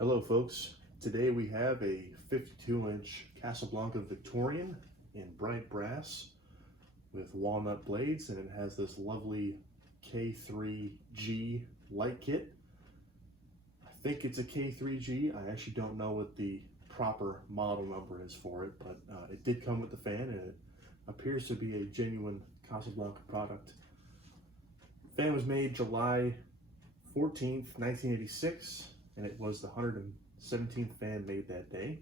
Hello folks, today we have a 52-inch Casablanca Victorian in bright brass with walnut blades, and it has this lovely K3G light kit. I think it's a K3G. I actually don't know what the proper model number is for it, but it did come with the fan and it appears to be a genuine Casablanca product. The fan was made July 14th, 1986. And it was the 117th fan made that day.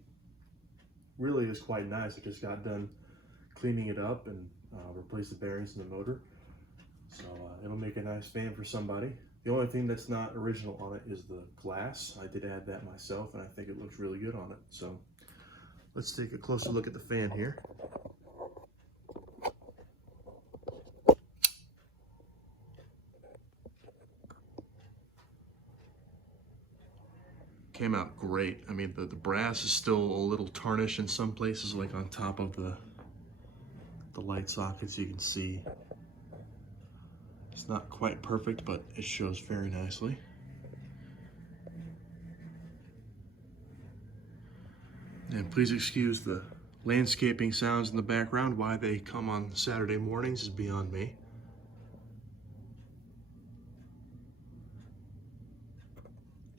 Really is quite nice. I just got done cleaning it up and replaced the bearings in the motor. So it'll make a nice fan for somebody. The only thing that's not original on it is the glass. I did add that myself and I think it looks really good on it. So let's take a closer look at the fan here. Came out great. I mean, the brass is still a little tarnished in some places, like on top of the light sockets. You can see it's not quite perfect, but it shows very nicely. And please excuse the landscaping sounds in the background. Why they come on Saturday mornings is beyond me.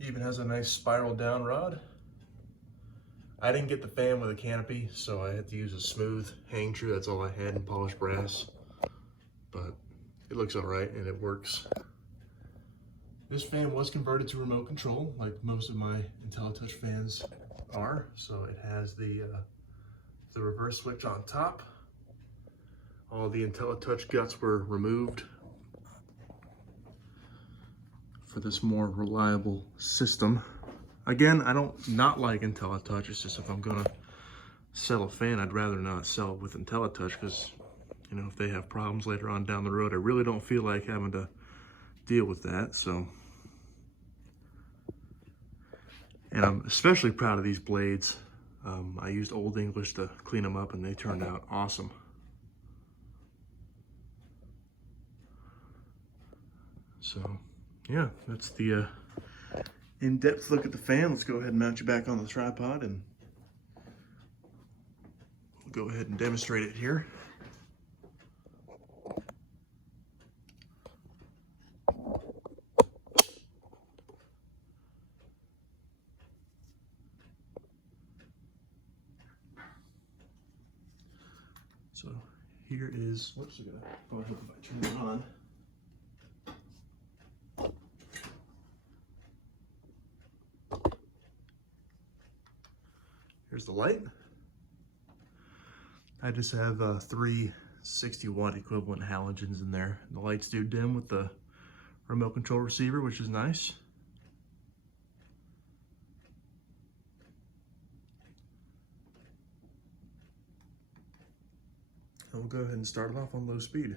Even has a nice spiral down rod. I didn't get the fan with a canopy, so I had to use a smooth hang tree. That's all I had in polished brass, but it looks all right and it works. This fan was converted to remote control, like most of my IntelliTouch fans are. So it has the reverse switch on top. All the IntelliTouch guts were removed for this more reliable system. Again, I don't not like IntelliTouch. It's just if I'm gonna sell a fan, I'd rather not sell it with IntelliTouch because, you know, if they have problems later on down the road, I really don't feel like having to deal with that. So, and I'm especially proud of these blades. I used Old English to clean them up and they turned out awesome. So yeah, that's the in-depth look at the fan. Let's go ahead and mount you back on the tripod and we'll go ahead and demonstrate it here. So here is, whoops, I'm gonna go ahead and turn it on. Here's the light. I just have 3 60-watt equivalent halogens in there. The lights do dim with the remote control receiver, which is nice. And we'll go ahead and start it off on low speed.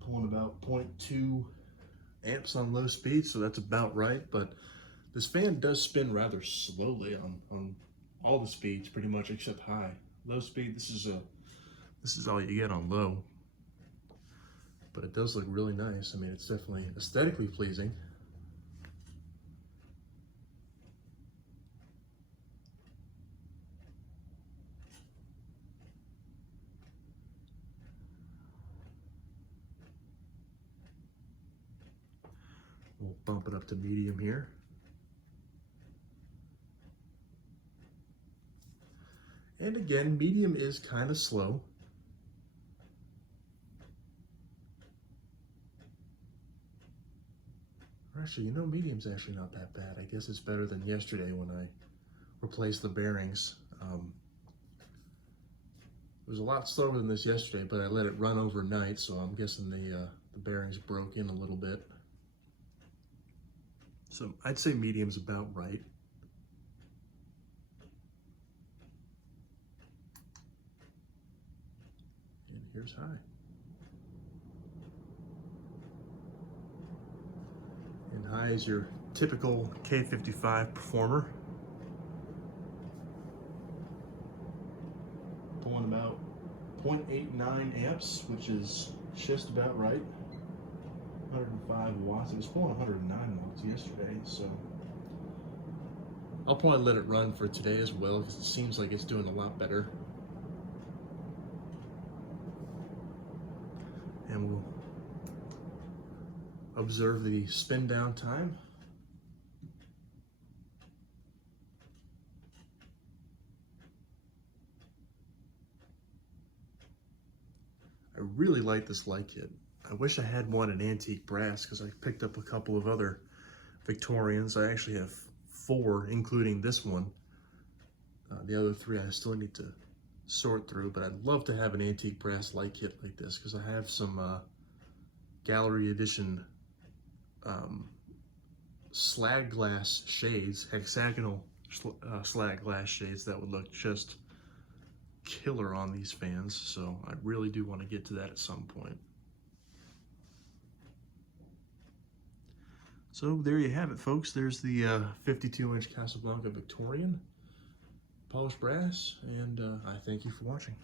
Pulling about 0.2 amps on low speed, so that's about right, but this fan does spin rather slowly on all the speeds pretty much except high. Low speed, this is all you get on low, but it does look really nice. I mean, it's definitely aesthetically pleasing. We'll bump it up to medium here. And again, medium is kind of slow. Actually, you know, medium's actually not that bad. I guess it's better than yesterday when I replaced the bearings. It was a lot slower than this yesterday, but I let it run overnight, so I'm guessing the bearings broke in a little bit. So I'd say medium's about right. And here's high. eye is your typical K55 performer. Pulling about 0.89 amps, which is just about right. 105 watts. It was pulling 109 watts yesterday, so I'll probably let it run for today as well because it seems like it's doing a lot better. And we'll observe the spin down time. I really like this light kit. I wish I had one in antique brass because I picked up a couple of other Victorians. I actually have 4, including this one. The other 3 I still need to sort through, but I'd love to have an antique brass light kit like this because I have some gallery edition slag glass shades, hexagonal slag glass shades that would look just killer on these fans, so I really do want to get to that at some point. So there you have it, folks. There's the 52-inch Casablanca Victorian polished brass, and I thank you for watching.